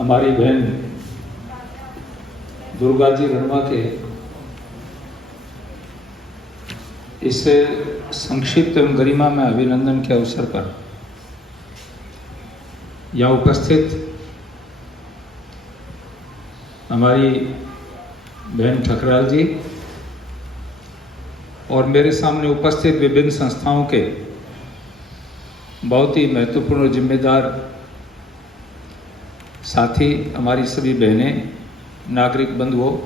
हमारी बहन दुर्गा जी रणवा के इस संक्षिप्त एवं गरिमा में अभिनंदन के अवसर पर यहाँ उपस्थित हमारी बहन ठकराल जी और मेरे सामने उपस्थित विभिन्न संस्थाओं के बहुत ही महत्वपूर्ण और जिम्मेदार साथी, हमारी सभी बहनें, नागरिक बंधुओं,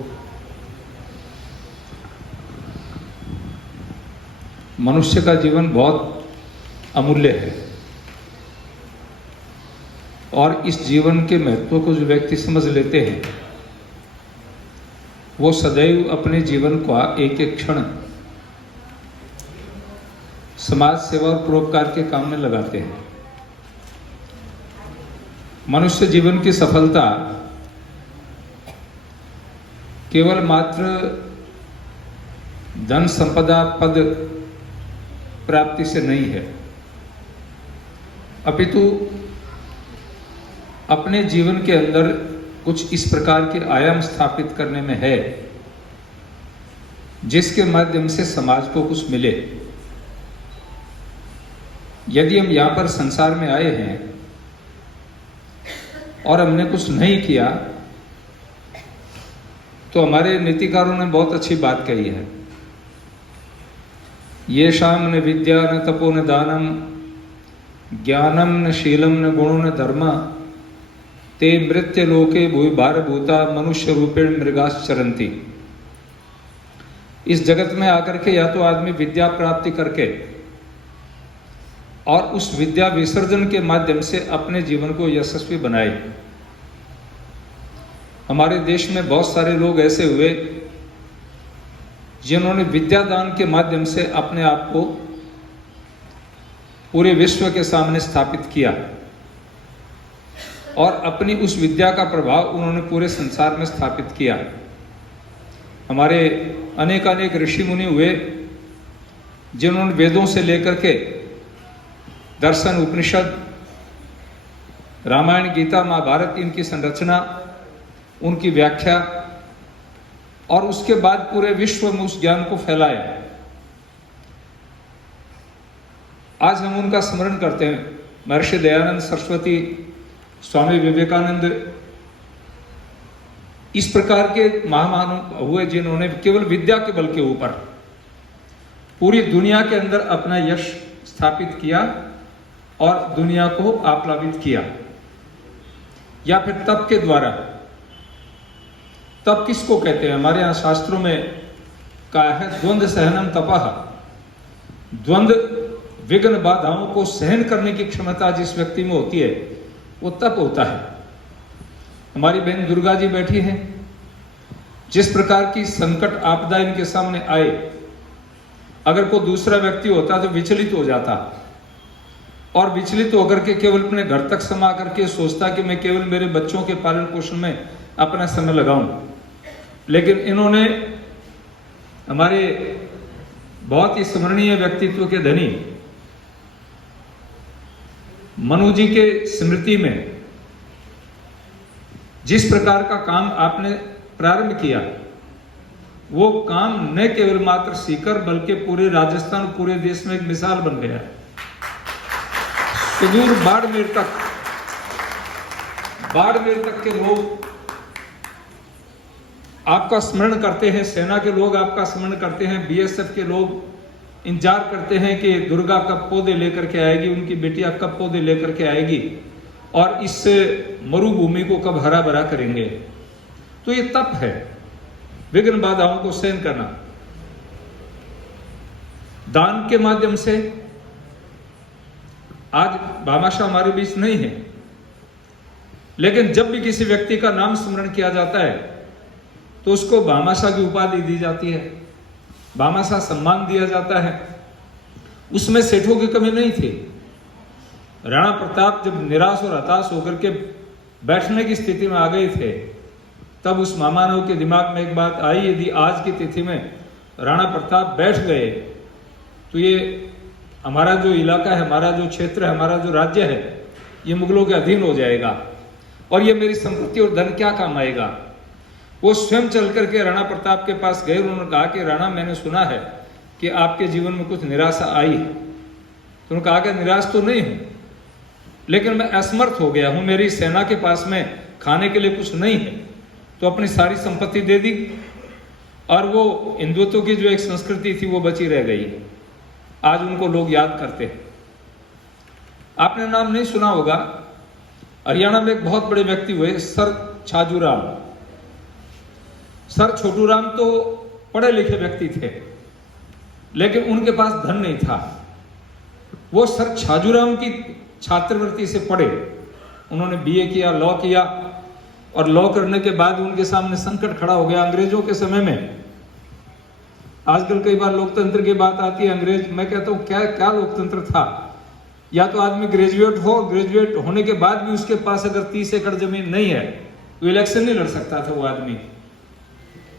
मनुष्य का जीवन बहुत अमूल्य है और इस जीवन के महत्व को जो व्यक्ति समझ लेते हैं वो सदैव अपने जीवन का एक एक क्षण समाज सेवा और परोपकार के काम में लगाते हैं। मनुष्य जीवन की सफलता केवल मात्र धन संपदा पद प्राप्ति से नहीं है, अपितु अपने जीवन के अंदर कुछ इस प्रकार के आयाम स्थापित करने में है जिसके माध्यम से समाज को कुछ मिले। यदि हम यहाँ पर संसार में आए हैं और हमने कुछ नहीं किया तो हमारे नीतिकारों ने बहुत अच्छी बात कही है, ये शाम न विद्या न तपो न दानम ज्ञानम न शीलम न गुणो न धर्म ते मृत्य लोके भूय भारभूता मनुष्य रूपेण मृगाश्चरन्ति। इस जगत में आकर के या तो आदमी विद्या प्राप्ति करके और उस विद्या विसर्जन के माध्यम से अपने जीवन को यशस्वी बनाए। हमारे देश में बहुत सारे लोग ऐसे हुए जिन्होंने विद्यादान के माध्यम से अपने आप को पूरे विश्व के सामने स्थापित किया और अपनी उस विद्या का प्रभाव उन्होंने पूरे संसार में स्थापित किया। हमारे अनेक अनेक ऋषि मुनि हुए जिन्होंने वेदों से लेकर के दर्शन, उपनिषद, रामायण, गीता, महाभारत, इनकी संरचना, उनकी व्याख्या और उसके बाद पूरे विश्व में उस ज्ञान को फैलाया। आज हम उनका स्मरण करते हैं। महर्षि दयानंद सरस्वती, स्वामी विवेकानंद, इस प्रकार के महामानव हुए जिन्होंने केवल विद्या के बल के ऊपर पूरी दुनिया के अंदर अपना यश स्थापित किया और दुनिया को आप्लावित किया। या फिर तप के द्वारा। तप किसको कहते हैं? हमारे यहाँ शास्त्रों में कहा है द्वंद्व सहनम तपः। द्वंद्व विघ्न बाधाओं को सहन करने की क्षमता जिस व्यक्ति में होती है वो तप होता है। हमारी बहन दुर्गा जी बैठी हैं, जिस प्रकार की संकट आपदा इनके सामने आए, अगर कोई दूसरा व्यक्ति होता तो विचलित हो जाता और विचलित होकर के केवल अपने घर तक समा करके सोचता कि मैं केवल मेरे बच्चों के पालन पोषण में अपना समय लगाऊं। लेकिन इन्होंने हमारे बहुत ही स्मरणीय व्यक्तित्व के धनी मनु जी के स्मृति में जिस प्रकार का काम आपने प्रारंभ किया वो काम न केवल मात्र सीकर बल्कि पूरे राजस्थान, पूरे देश में एक मिसाल बन गया। सुदूर बाड़मेर तक के लोग आपका स्मरण करते हैं, सेना के लोग आपका स्मरण करते हैं, बीएसएफ के लोग इंतजार करते हैं कि दुर्गा कब पौधे लेकर के आएगी, उनकी बेटियां कब पौधे लेकर के आएगी और इस मरुभूमि को कब हरा भरा करेंगे। तो ये तप है, विघ्न बाधाओं को सहन करना। दान के माध्यम से आज भामाशाह हमारे बीच नहीं है, लेकिन जब भी किसी व्यक्ति का नाम स्मरण किया जाता है तो उसको भामाशाह की उपाधि दी जाती है, भामाशाह सम्मान दिया जाता है। उसमें सेठों की कमी नहीं थी। राणा प्रताप जब निराश और हताश होकर के बैठने की स्थिति में आ गए थे तब उस महामानव के दिमाग में एक बात आई, यदि आज की तिथि में राणा प्रताप बैठ गए तो ये हमारा जो इलाका है, हमारा जो क्षेत्र है, हमारा जो राज्य है, ये मुगलों के अधीन हो जाएगा और ये मेरी संपत्ति और धन क्या काम आएगा। वो स्वयं चल करके राणा प्रताप के पास गए। उन्होंने कहा कि राणा, मैंने सुना है कि आपके जीवन में कुछ निराशा आई है। तो उन्होंने कहा कि निराश तो नहीं हूं, लेकिन मैं असमर्थ हो गया हूं, मेरी सेना के पास में खाने के लिए कुछ नहीं है। तो अपनी सारी संपत्ति दे दी और वो हिंदुत्व की जो एक संस्कृति थी वो बची रह गई। आज उनको लोग याद करते हैं। आपने नाम नहीं सुना होगा, हरियाणा में एक बहुत बड़े व्यक्ति हुए सर छाजूराम। सर छोटूराम तो पढ़े लिखे व्यक्ति थे, लेकिन उनके पास धन नहीं था। वो सर छाजूराम की छात्रवृत्ति से पढ़े। उन्होंने बीए किया, लॉ किया, और लॉ करने के बाद उनके सामने संकट खड़ा हो गया अंग्रेजों के समय में। आजकल कई बार लोकतंत्र की बात आती है, अंग्रेज, मैं कहता हूं क्या क्या लोकतंत्र था। या तो आदमी ग्रेजुएट हो, ग्रेजुएट होने के बाद भी उसके पास अगर 30 एकड़ जमीन नहीं है तो इलेक्शन नहीं लड़ सकता था वो आदमी।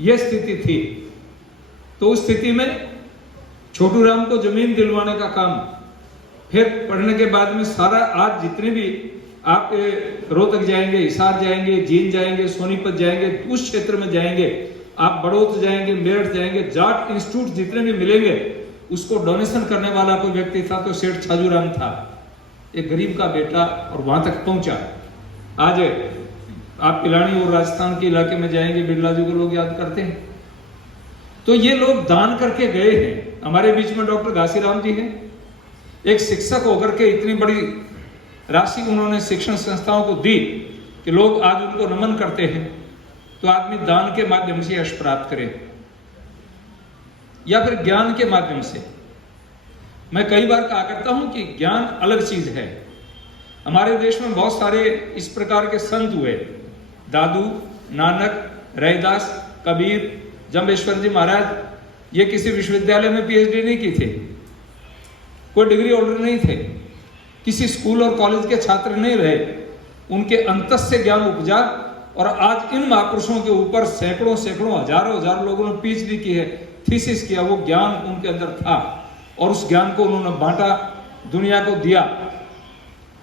यह स्थिति थी। तो उस स्थिति में छोटूराम को जमीन दिलवाने का काम, फिर पढ़ने के बाद में सारा, आज जितने भी आप रोहतक जाएंगे, हिसार जाएंगे, जींद जाएंगे, सोनीपत जाएंगे, उस क्षेत्र में जाएंगे, आप बड़ौत जाएंगे, मेरठ जाएंगे, जाट इंस्टीट्यूट जितने भी मिलेंगे, उसको डोनेशन करने वाला कोई व्यक्ति था तो सेठ छाजूराम था। एक गरीब का बेटा, और वहां तक पहुंचा। आज आप पिलानी और राजस्थान के इलाके में जाएंगे, बिरला जी को लोग याद करते हैं। तो ये लोग दान करके गए हैं। हमारे बीच में डॉक्टर घासीराम जी हैं। एक शिक्षक होकर के इतनी बड़ी राशि उन्होंने शिक्षण संस्थाओं को दी कि लोग आज उनको नमन करते हैं। तो आदमी दान के माध्यम से यश प्राप्त करे या फिर ज्ञान के माध्यम से। मैं कई बार कहा करता हूं कि ज्ञान अलग चीज है। हमारे देश में बहुत सारे इस प्रकार के संत हुए, दादू, नानक, रैदास, कबीर, जम्बेश्वर जी महाराज। ये किसी विश्वविद्यालय में पीएचडी नहीं की थे, कोई डिग्री होल्डर नहीं थे, किसी स्कूल और कॉलेज के छात्र नहीं रहे। उनके अंतस से ज्ञान उपजा, और आज इन महापुरुषों के ऊपर सैकड़ों सैकड़ों हजारों हजारों लोगों ने पीएचडी की है, थीसिस किया। वो ज्ञान उनके अंदर था और उस ज्ञान को उन्होंने बांटा, दुनिया को दिया।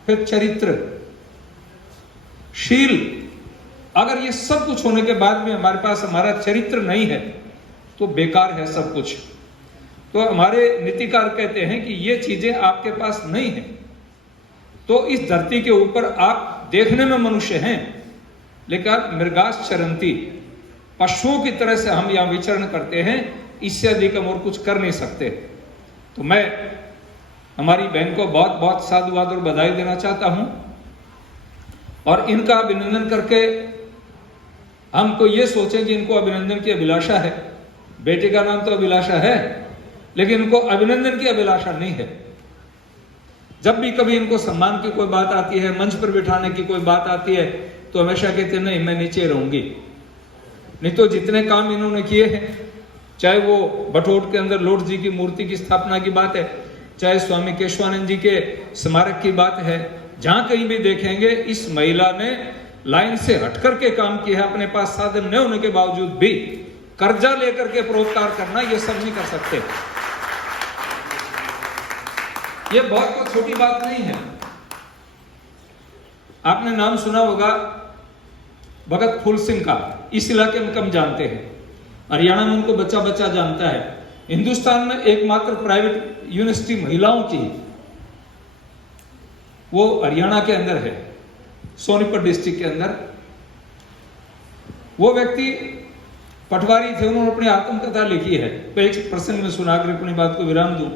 फिर चरित्र, शील, अगर ये सब कुछ होने के बाद में हमारे पास हमारा चरित्र नहीं है तो बेकार है सब कुछ। तो हमारे नीतिकार कहते हैं कि ये चीजें आपके पास नहीं है तो इस धरती के ऊपर आप देखने में मनुष्य हैं, लेकिन मृगास चरंती, पशुओं की तरह से हम यहां विचरण करते हैं। इससे अधिक हम और कुछ कर नहीं सकते। तो मैं हमारी बहन को बहुत बहुत साधुवाद और बधाई देना चाहता हूं, और इनका अभिनंदन करके हमको ये सोचें कि इनको अभिनंदन की अभिलाषा है। बेटे का नाम तो अभिलाषा है, लेकिन इनको अभिनंदन की अभिलाषा नहीं है। जब भी कभी इनको सम्मान की कोई बात आती है, मंच पर बिठाने की कोई बात आती है, तो हमेशा कहते हैं नहीं, मैं नीचे रहूंगी। नहीं तो जितने काम इन्होंने किए हैं, चाहे वो बटोट के अंदर लॉर्ड जी की मूर्ति की स्थापना की बात है, चाहे स्वामी केशवानंद जी के स्मारक की बात है, जहां कहीं भी देखेंगे इस महिला ने लाइन से हटकर के काम किया है। अपने पास साधन न होने के बावजूद भी कर्जा लेकर के परोपकार करना, ये सब नहीं कर सकते। ये बहुत छोटी बात नहीं है। आपने नाम सुना होगा भगत फूल सिंह का, इस इलाके में कम जानते हैं, हरियाणा में उनको बच्चा बच्चा जानता है। हिंदुस्तान में एकमात्र प्राइवेट यूनिवर्सिटी महिलाओं की वो हरियाणा के अंदर है, सोनीपत डिस्ट्रिक्ट के अंदर। वो व्यक्ति पटवारी थे, उन्होंने अपनी आत्मकथा लिखी है। तो एक प्रसंग में सुनाकर अपनी बात को विराम दूं।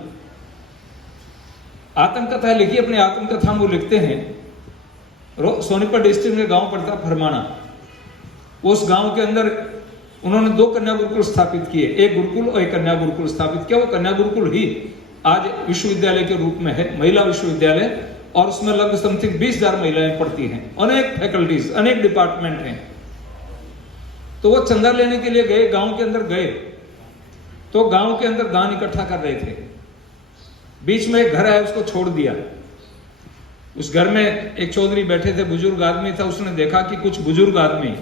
आत्मकथा लिखी, अपनी आत्मकथा में वो लिखते हैं, सोनीपत डिस्ट्रिक्ट में गांव पड़ता फरमाना। उस गांव के अंदर उन्होंने 2 कन्या गुरुकुल स्थापित किए, एक गुरुकुल और एक कन्या गुरुकुल स्थापित किया। वो कन्या गुरुकुल ही आज विश्वविद्यालय के रूप में है, महिला विश्वविद्यालय, और उसमें लगभग समथिंग 20,000 महिलाएं पढ़ती हैं। अनेक फैकल्टीज, अनेक डिपार्टमेंट हैं। तो वो चंदा लेने के लिए गए, गांव के अंदर गए, तो गांव के अंदर दान इकट्ठा कर रहे थे। बीच में एक घर है, उसको छोड़ दिया। उस घर में एक चौधरी बैठे थे, बुजुर्ग आदमी था। उसने देखा कि कुछ बुजुर्ग आदमी,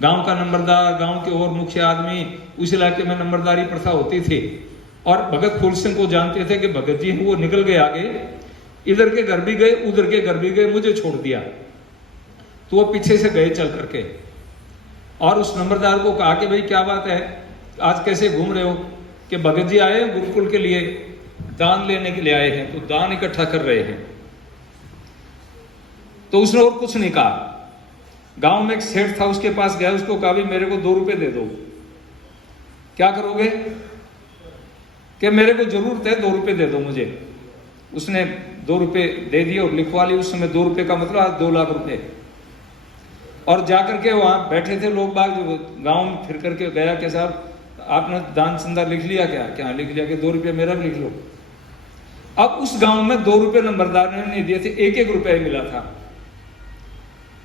गांव का नंबरदार, गांव के और मुख्य आदमी, उस इलाके में नंबरदारी प्रथा होती थी, और भगत फूल सिंह को जानते थे कि भगत जी वो निकल गए आगे, इधर के घर भी गए, उधर के घर भी गए, मुझे छोड़ दिया। तो वो पीछे से गए चल करके और उस नंबरदार को कहा कि भाई क्या बात है, आज कैसे घूम रहे हो? कि भगत जी आए हैं गुरुकुल के लिए, दान लेने के लिए आए हैं, तो दान इकट्ठा कर रहे हैं। तो उसने और कुछ नहीं कहा। गांव में एक सेठ था, उसके पास गया, उसको कहा भी मेरे को 2 रुपए दे दो। क्या करोगे? कि मेरे को जरूरत है, 2 रुपए दे दो मुझे। उसने 2 रुपए दे दिए और लिखवा लिए। उस समय 2 रुपए का मतलब आज 2 लाख रुपए। और जाकर के वहां बैठे थे लोग बाग, जो गांव में फिर करके गया कि साहब आपने दान चंदा लिख लिया क्या? क्या लिख लिया? कि 2 रुपये मेरा भी लिख लो। अब उस गांव में 2 रुपये नंबरदार ने नहीं दिए थे, 1-1 रुपये मिला था।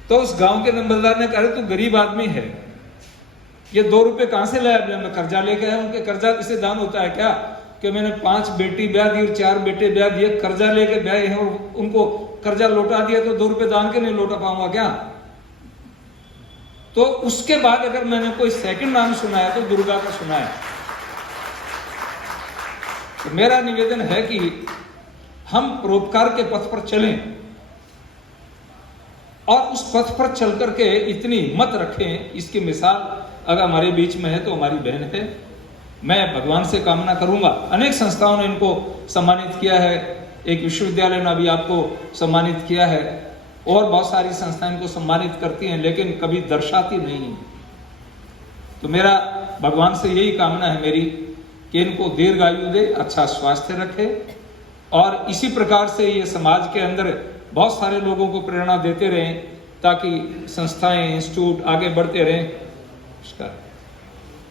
तो उस गांव के नंबरदार ने कहा तू गरीब आदमी है, ये 2 रुपये कहां से लाया? मैं कर्जा लेके आया। उनके कर्जा किसे दान होता है क्या? कि मैंने 5 बेटी ब्याह दी और 4 बेटे ब्याह दिए, कर्जा लेके ब्याह हैं और उनको कर्जा लौटा दिया, तो 2 रुपये दान के नहीं लौटा पाऊंगा क्या? तो उसके बाद अगर मैंने कोई सेकंड नाम सुना है तो दुर्गा का सुना है। तो मेरा निवेदन है कि हम परोपकार के पथ पर चलें और उस पथ पर चल करके इतनी हिम्मत रखें। इसकी मिसाल अगर हमारे बीच में है तो हमारी बहन है। मैं भगवान से कामना करूंगा, अनेक संस्थाओं ने इनको सम्मानित किया है, एक विश्वविद्यालय ने अभी आपको सम्मानित किया है और बहुत सारी संस्थाएं इनको सम्मानित करती हैं, लेकिन कभी दर्शाती नहीं। तो मेरा भगवान से यही कामना है मेरी कि इनको दीर्घायु दे, अच्छा स्वास्थ्य रखे और इसी प्रकार से ये समाज के अंदर बहुत सारे लोगों को प्रेरणा देते रहें ताकि संस्थाएं, इंस्टीट्यूट आगे बढ़ते रहें।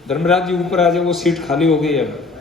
धर्मराज जी ऊपर आ जाए, वो सीट खाली हो गई है अब।